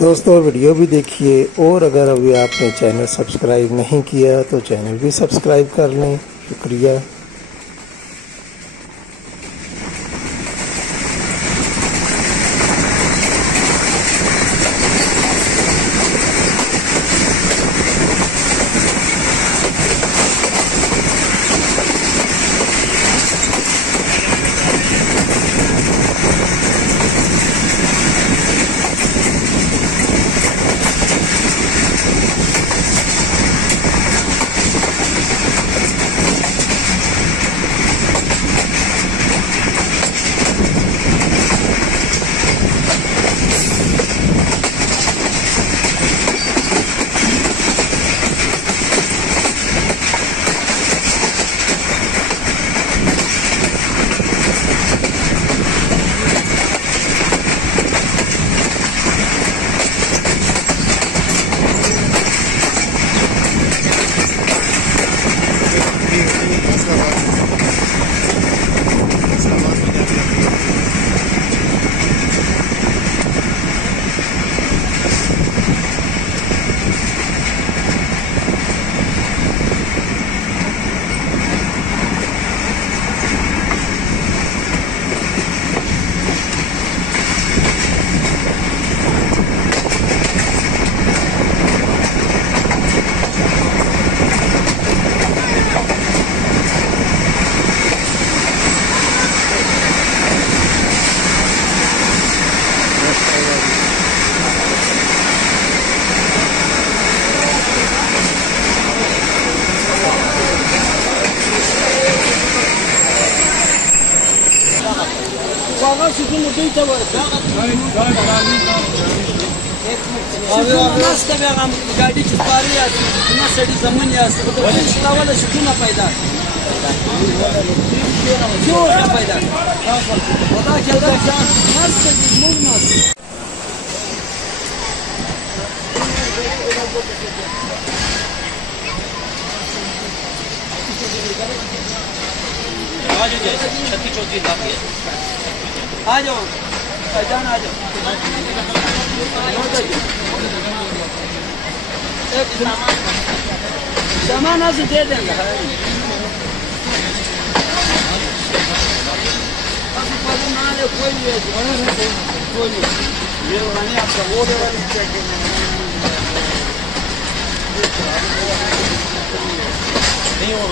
दोस्तों वीडियो भी देखिए, और अगर अभी आपने चैनल सब्सक्राइब नहीं किया तो चैनल भी सब्सक्राइब कर लें। शुक्रिया। गाड़ी चिपारी सड़ी जमीन शुक्र पैदा पैदा पता चलता आ जाओ पहचान आ जाओ। सामान आज दे देंगे। कोई नहीं आपका वो नहीं हो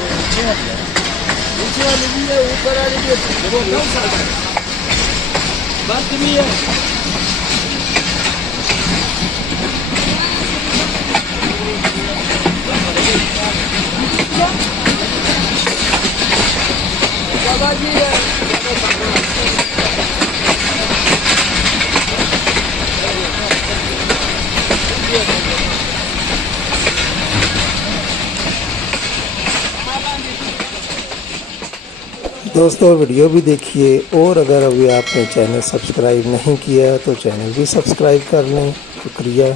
नीचे वाली भी है, ऊपर वाली भी है, बात भी है। बाबा जी है दोस्तों वीडियो भी देखिए, और अगर अभी आपने चैनल सब्सक्राइब नहीं किया तो चैनल भी सब्सक्राइब कर लें। शुक्रिया।